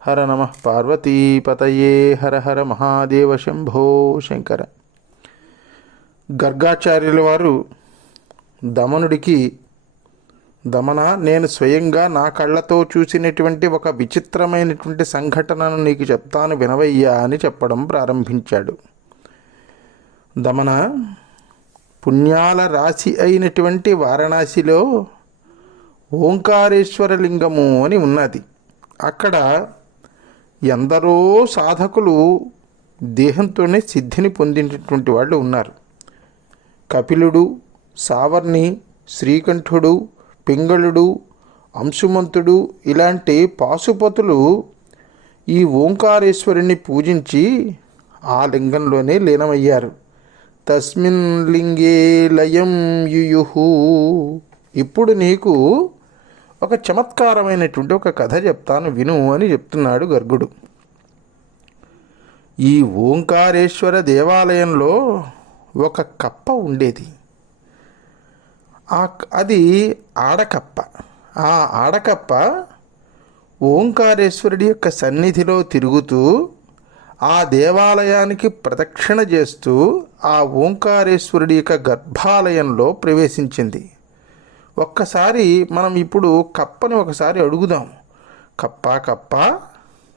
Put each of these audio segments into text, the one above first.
హర నమ పార్వతీపతయే హర హర మహాదేవ శంభో శంకర. గర్గాచార్యుల వారు దమనుడికి దమన నేను స్వయంగా నా కళ్ళతో చూసినటువంటి ఒక విచిత్రమైనటువంటి సంఘటనను నీకు చెప్తాను వినవయ్యా అని చెప్పడం ప్రారంభించాడు. దమన పుణ్యాల రాశి అయినటువంటి వారణాసిలో ఓంకారేశ్వర లింగము అని ఉన్నది. అక్కడ ఎందరో సాధకులు దేహంతోనే సిద్ధిని పొందినటువంటి వాళ్ళు ఉన్నారు. కపిలుడు సావర్ణి శ్రీకంఠుడు పింగళుడు అంశుమంతుడు ఇలాంటి పాశుపతులు ఈ ఓంకారేశ్వరుని పూజించి ఆ లింగంలోనే లీనమయ్యారు. తస్మిన్ లింగే లయం యుయుహు. ఇప్పుడు నీకు ఒక చమత్కారమైనటువంటి ఒక కథ చెప్తాను విను అని చెప్తున్నాడు గర్గుడు. ఈ ఓంకారేశ్వర దేవాలయంలో ఒక కప్ప ఉండేది. ఆ అది ఆడకప్ప. ఆ ఆడకప్ప ఓంకారేశ్వరుడి యొక్క సన్నిధిలో తిరుగుతూ ఆ దేవాలయానికి ప్రదక్షిణ చేస్తూ ఆ ఓంకారేశ్వరుడి యొక్క గర్భాలయంలో ప్రవేశించింది. ఒక్కసారి మనం ఇప్పుడు కప్పని ఒకసారి అడుగుదాం కప్ప కప్ప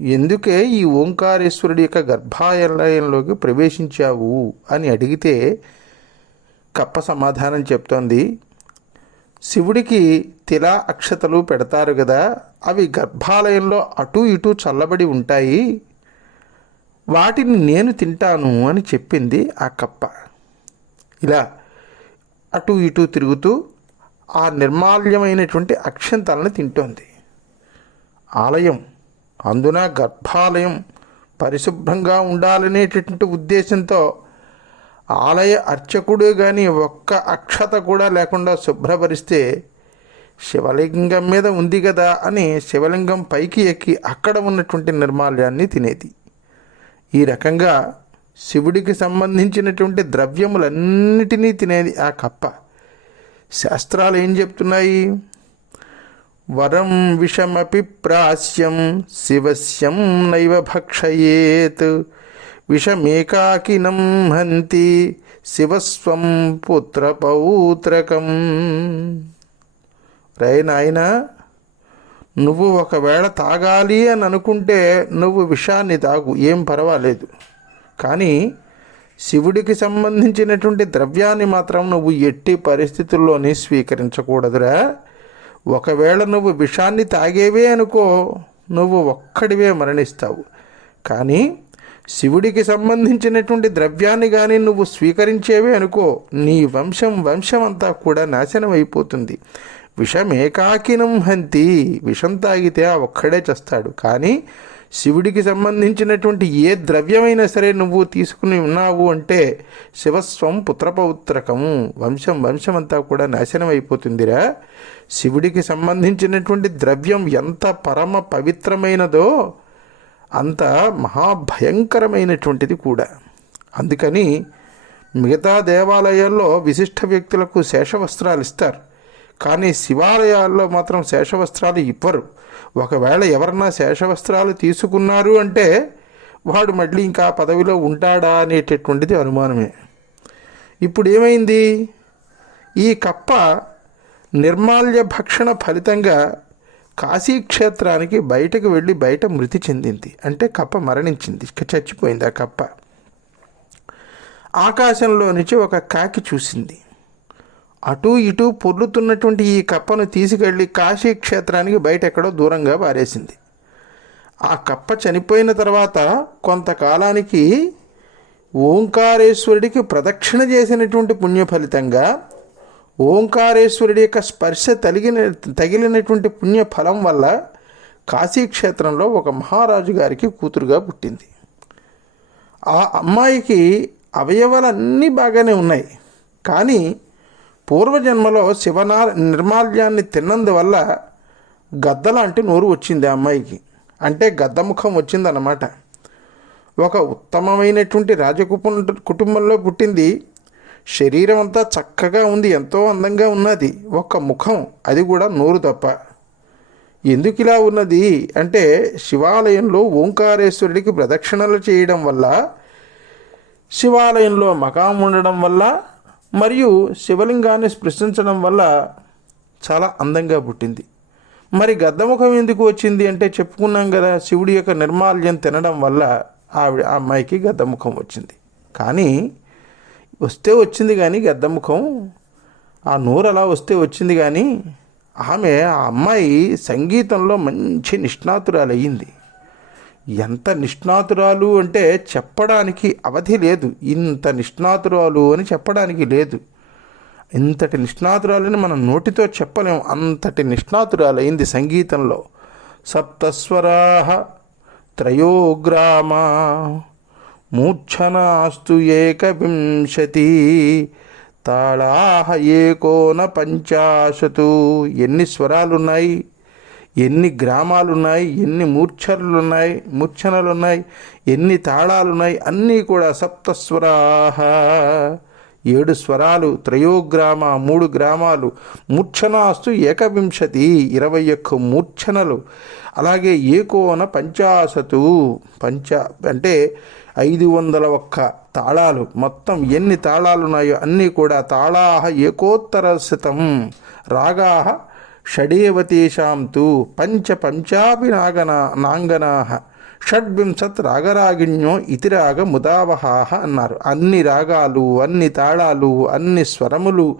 ఎందుకే ఈ ఓంకారేశ్వరుడి యొక్క గర్భాలయంలోకి ప్రవేశించావు అని అడిగితే కప్ప సమాధానం చెప్తోంది. శివుడికి తిలా అక్షతలు పెడతారు కదా అవి గర్భాలయంలో అటు ఇటు చల్లబడి ఉంటాయి. వాటిని నేను తింటాను అని చెప్పింది ఆ కప్ప. ఇలా అటు ఇటు తిరుగుతూ ఆ నిర్మాల్యమైనటువంటి అక్షంతలను తింటోంది. ఆలయం అందున గర్భాలయం పరిశుభ్రంగా ఉండాలనేటటువంటి ఉద్దేశంతో ఆలయ అర్చకుడు కానీ ఒక్క అక్షత కూడా లేకుండా శుభ్రపరిస్తే శివలింగం మీద ఉంది కదా అని శివలింగం పైకి ఎక్కి అక్కడ ఉన్నటువంటి నిర్మాల్యాన్ని తినేది. ఈ రకంగా శివుడికి సంబంధించినటువంటి ద్రవ్యములన్నిటినీ తినేది ఆ కప్ప. శాస్త్రాలు ఏం చెప్తున్నాయి? వరం విషమపి ప్రాస్యం శివస్యం నైవ భక్షయేత్. విషమేకాకినం హంతి శివస్వం పుత్రపౌత్రకం. రే నాయన నువ్వు ఒకవేళ తాగాలి అని అనుకుంటే నువ్వు విషాన్ని తాగు ఏం పర్వాలేదు. కానీ శివుడికి సంబంధించినటువంటి ద్రవ్యాన్ని మాత్రం నువ్వు ఎట్టి పరిస్థితుల్లోని స్వీకరించకూడదురా. ఒకవేళ నువ్వు విషాన్ని తాగేవే అనుకో నువ్వు ఒక్కడివే మరణిస్తావు. కానీ శివుడికి సంబంధించినటువంటి ద్రవ్యాన్ని కానీ నువ్వు స్వీకరించేవే అనుకో నీ వంశం వంశం అంతా కూడా నాశనం అయిపోతుంది విషమేకాకినం హంతి. విషం తాగితే ఆ ఒక్కడే చేస్తాడు. కానీ శివుడికి సంబంధించినటువంటి ఏ ద్రవ్యమైనా సరే నువ్వు తీసుకుని ఉన్నావు అంటే శివస్వం పుత్రపౌత్రకము. వంశం వంశమంతా కూడా నాశనం అయిపోతుందిరా శివుడికి సంబంధించినటువంటి ద్రవ్యం ఎంత పరమ పవిత్రమైనదో అంత మహాభయంకరమైనటువంటిది కూడా. అందుకని మిగతా దేవాలయాల్లో విశిష్ట వ్యక్తులకు శేషవస్త్రాలు ఇస్తారు. కానీ శివాలయాల్లో మాత్రం శేషవస్త్రాలు ఇవ్వరు. ఒకవేళ ఎవరన్నా శేషవస్త్రాలు తీసుకున్నారు అంటే వాడు మళ్ళీ ఇంకా పదవిలో ఉంటాడా అనేటటువంటిది అనుమానమే. ఇప్పుడు ఏమైంది? ఈ కప్ప నిర్మాల్య భక్షణ ఫలితంగా కాశీక్షేత్రానికి బయటకు వెళ్ళి బయట మృతి చెందింది. అంటే కప్ప మరణించింది. చచ్చిపోయింది ఆ కప్ప. ఆకాశంలో నుంచి ఒక కాకి చూసింది. అటూ ఇటూ పొర్లుతున్నటువంటి ఈ కప్పను తీసుకెళ్ళి కాశీ క్షేత్రానికి బయట ఎక్కడో దూరంగా పారేసింది. ఆ కప్ప చనిపోయిన తర్వాత కొంతకాలానికి ఓంకారేశ్వరుడికి ప్రదక్షిణ చేసినటువంటి పుణ్య ఫలితంగా ఓంకారేశ్వరుడి యొక్క స్పర్శ తగిలిన తగిలినటువంటి పుణ్య ఫలం వల్ల కాశీక్షేత్రంలో ఒక మహారాజు గారికి కూతురుగా పుట్టింది. ఆ అమ్మాయికి అవయవాలన్నీ బాగానే ఉన్నాయి. కానీ పూర్వజన్మలో శివనా నిర్మాల్యాన్ని తిన్నందువల్ల గద్దలాంటి నోరు వచ్చింది ఆ అమ్మాయికి. అంటే గద్దముఖం వచ్చిందన్నమాట. ఒక ఉత్తమమైనటువంటి రాజకుపు కుటుంబంలో పుట్టింది. శరీరం అంతా చక్కగా ఉంది ఎంతో అందంగా ఉన్నది. ఒక ముఖం అది కూడా నోరు తప్ప. ఎందుకు ఇలా ఉన్నది? అంటే శివాలయంలో ఓంకారేశ్వరుడికి ప్రదక్షిణలు చేయడం వల్ల శివాలయంలో మకాం ఉండడం వల్ల మరియు శివలింగాన్ని స్పృశించడం వల్ల చాలా అందంగా పుట్టింది. మరి గద్దముఖం ఎందుకు వచ్చింది అంటే చెప్పుకున్నాం కదా శివుడి యొక్క నిర్మాల్యం తినడం వల్ల ఆవిడ ఆ అమ్మాయికి గద్దముఖం వచ్చింది. కానీ వస్తే వచ్చింది కానీ గద్దముఖం ఆ నూరు అలా వస్తే వచ్చింది కానీ ఆమె ఆ అమ్మాయి సంగీతంలో మంచి నిష్ణాతురాలు అయ్యింది ఎంత నిష్ణాతురాలు అంటే చెప్పడానికి అవధి లేదు. ఇంత నిష్ణాతురాలు అని చెప్పడానికి లేదు. ఇంతటి నిష్ణాతురాలని మనం నోటితో చెప్పలేం. అంతటి నిష్ణాతురాలైంది సంగీతంలో. సప్తస్వరాహ త్రయోగ్రామా మూర్ఛనాస్తు ఏకవింశతి తాళాహ ఏకోన పంచాశతు. ఎన్ని స్వరాలున్నాయి? ఎన్ని గ్రామాలున్నాయి ఎన్ని మూర్ఛలున్నాయి మూర్ఛనలున్నాయి ఎన్ని తాళాలున్నాయి అన్నీ కూడా సప్తస్వరాహ. ఏడు స్వరాలు త్రయోగ్రామ మూడు గ్రామాలు మూర్ఛనాస్తు ఏకవింశతి ఇరవై ఒక్క మూర్ఛనలు. అలాగే ఏకోన పంచాశతు పంచ అంటే ఐదు వందల ఒక్క తాళాలు. మొత్తం ఎన్ని తాళాలు ఉన్నాయో అన్నీ కూడా తాళాహ ఏకోత్తర శతం రాగాహ షడేవతేషాం తు పంచ పంచాపి నాగన. నాంగనా షడ్వింశత్ రాగరాగిణ్యో ఇతిరాగ ముదావహాహ అన్నారు. అన్ని రాగాలు అన్ని తాళాలు అన్ని స్వరములు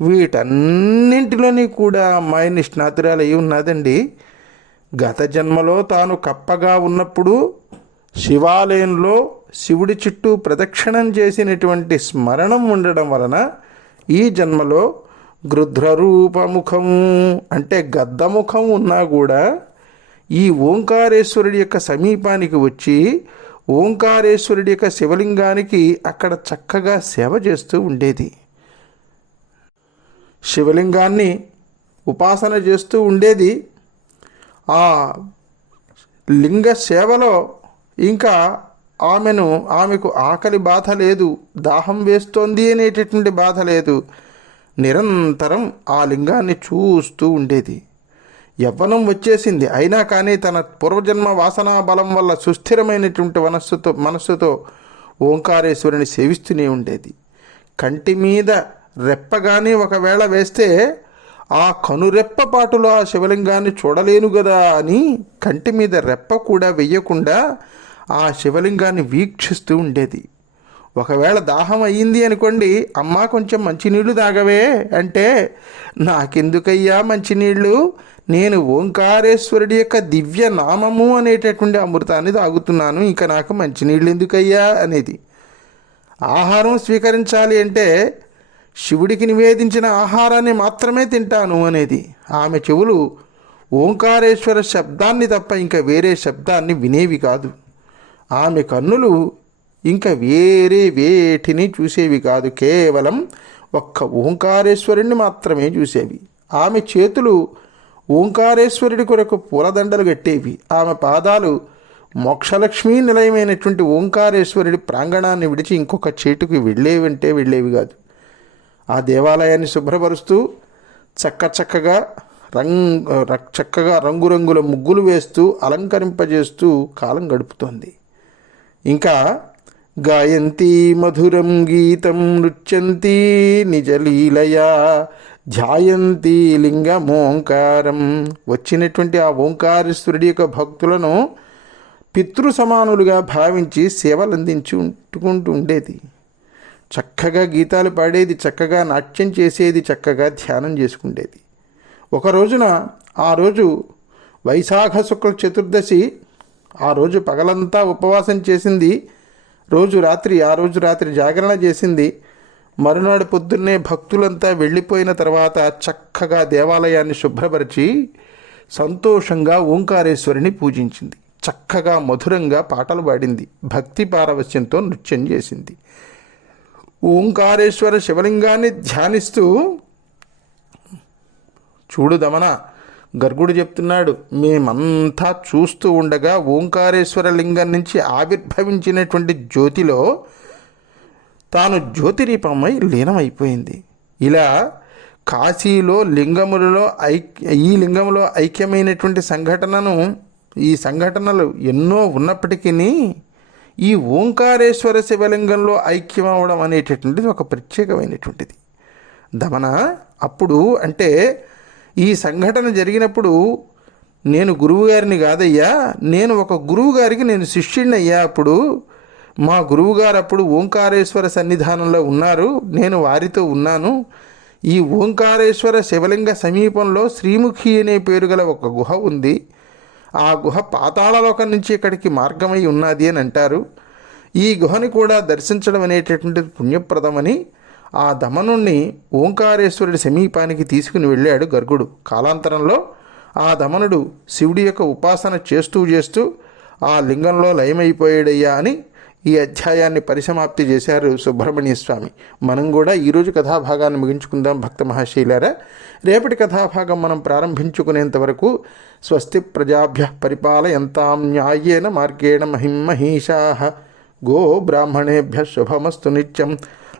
వీటన్నింటిలోని కూడా అమ్మాయి స్నాతురాలు అయి ఉన్నదండి. గత జన్మలో తాను కప్పగా ఉన్నప్పుడు శివాలయంలో శివుడి చుట్టూ ప్రదక్షిణం చేసినటువంటి స్మరణం ఉండడం వలన ఈ జన్మలో గృధ్రరూపముఖము అంటే గద్దముఖం ఉన్నా కూడా ఈ ఓంకారేశ్వరుడి యొక్క సమీపానికి వచ్చి ఓంకారేశ్వరుడి యొక్క శివలింగానికి అక్కడ చక్కగా సేవ చేస్తూ ఉండేది. శివలింగాన్ని ఉపాసన చేస్తూ ఉండేది. ఆ లింగ సేవలో ఇంకా ఆమెను ఆమెకు ఆకలి బాధ లేదు దాహం వేస్తోంది అనేటటువంటి బాధ లేదు. నిరంతరం ఆ లింగాన్ని చూస్తూ ఉండేది. యవ్వనం వచ్చేసింది. అయినా కానీ తన పూర్వజన్మ వాసనా బలం వల్ల సుస్థిరమైనటువంటి మనస్సుతో మనస్సుతో ఓంకారేశ్వరుని సేవిస్తూనే ఉండేది. కంటి మీద రెప్పగాని ఒకవేళ వేస్తే ఆ కనురెప్పపాటులో ఆ శివలింగాన్ని చూడలేను కదా అని కంటి మీద రెప్ప కూడా వెయ్యకుండా ఆ శివలింగాన్ని వీక్షిస్తూ ఉండేది. ఒకవేళ దాహం అయ్యింది అనుకోండి అమ్మా కొంచెం మంచినీళ్ళు తాగవే అంటే నాకెందుకయ్యా మంచినీళ్ళు? నేను ఓంకారేశ్వరుడి యొక్క దివ్య నామము అనేటటువంటి అమృతాన్ని తాగుతున్నాను ఇంకా నాకు మంచినీళ్ళు ఎందుకయ్యా అనేది. ఆహారం స్వీకరించాలి అంటే శివుడికి నివేదించిన ఆహారాన్ని మాత్రమే తింటాను అనేది. ఆమె చెవులు ఓంకారేశ్వర శబ్దాన్ని తప్ప ఇంకా వేరే శబ్దాన్ని వినేవి కాదు. ఆమె కన్నులు ఇంకా వేరే వేటిని చూసేవి కాదు కేవలం ఒక్క ఓంకారేశ్వరుణ్ణి మాత్రమే చూసేవి. ఆమె చేతులు ఓంకారేశ్వరుడి కొరకు పూలదండలు కట్టేవి. ఆమె పాదాలు మోక్షలక్ష్మీ నిలయమైనటువంటి ఓంకారేశ్వరుడి ప్రాంగణాన్ని విడిచి ఇంకొక చేటుకు వెళ్ళేవంటే వెళ్ళేవి కాదు. ఆ దేవాలయాన్ని శుభ్రపరుస్తూ చక్క చక్కగా రంగ్ చక్కగా రంగురంగుల ముగ్గులు వేస్తూ అలంకరింపజేస్తూ కాలం గడుపుతోంది. ఇంకా గాయంతి మధురం గీతం నృత్యంతి నిజలీలయా ధ్యాయంతి లింగమోంకారం. వచ్చినటువంటి ఆ ఓంకారేశ్వరుడి యొక్క భక్తులను పితృ సమానులుగా భావించి సేవలు అందించుకుంటూ ఉండేది. చక్కగా గీతాలు పాడేది చక్కగా నాట్యం చేసేది చక్కగా ధ్యానం చేసుకుండేది. ఒక రోజున ఆ రోజు వైశాఖ శుక్ల చతుర్దశి ఆ రోజు పగలంతా ఉపవాసం చేసింది రోజు రాత్రి ఆ రోజు రాత్రి జాగరణ చేసింది. మరునాడు పొద్దున్నే భక్తులంతా వెళ్ళిపోయిన తర్వాత చక్కగా దేవాలయాన్ని శుభ్రపరిచి సంతోషంగా ఓంకారేశ్వరిని పూజించింది. చక్కగా మధురంగా పాటలు పాడింది. భక్తి పారవస్యంతో నృత్యం చేసింది. ఓంకారేశ్వర శివలింగాన్ని ధ్యానిస్తూ చూడు దమన గర్గుడు చెప్తున్నాడు మేమంతా చూస్తూ ఉండగా ఓంకారేశ్వర లింగం నుంచి ఆవిర్భవించినటువంటి జ్యోతిలో తాను జ్యోతిరీపమై లీనమైపోయింది. ఇలా కాశీలో లింగములలో ఐక్య ఈ లింగంలో ఐక్యమైనటువంటి సంఘటనను ఈ సంఘటనలు ఎన్నో ఉన్నప్పటికీ ఈ ఓంకారేశ్వర శివలింగంలో ఐక్యం అవడం అనేటటువంటిది ఒక ప్రత్యేకమైనటువంటిది. దమన అప్పుడు అంటే ఈ సంఘటన జరిగినప్పుడు నేను గురువుగారిని కాదయ్యా నేను ఒక గురువుగారికి నేను శిష్యుడిని అయ్యా అప్పుడు మా గురువుగారు అప్పుడు ఓంకారేశ్వర సన్నిధానంలో ఉన్నారు. నేను వారితో ఉన్నాను. ఈ ఓంకారేశ్వర శివలింగ సమీపంలో శ్రీముఖి అనే పేరు గల ఒక గుహ ఉంది. ఆ గుహ పాతాళలోకం నుంచి ఇక్కడికి మార్గమై ఉన్నది అని అంటారు. ఈ గుహని కూడా దర్శించడం అనేటటువంటిది పుణ్యప్రదమని ఆ దమనుణ్ణి ఓంకారేశ్వరుడి సమీపానికి తీసుకుని వెళ్ళాడు గర్గుడు. కాలాంతరంలో ఆ దమనుడు శివుడి యొక్క ఉపాసన చేస్తూ చేస్తూ ఆ లింగంలో లయమైపోయాడయ్యా అని ఈ అధ్యాయాన్ని పరిసమాప్తి చేశారు సుబ్రహ్మణ్య స్వామి. మనం కూడా ఈరోజు కథాభాగాన్ని ముగించుకుందాం భక్త మహాశీలారా. రేపటి కథాభాగం మనం ప్రారంభించుకునేంత వరకు స్వస్తి ప్రజాభ్య పరిపాలయంతాం న్యాయేన మార్గేణ మహిం మహిషా. గో బ్రాహ్మణేభ్య శుభమస్తు నిత్యం.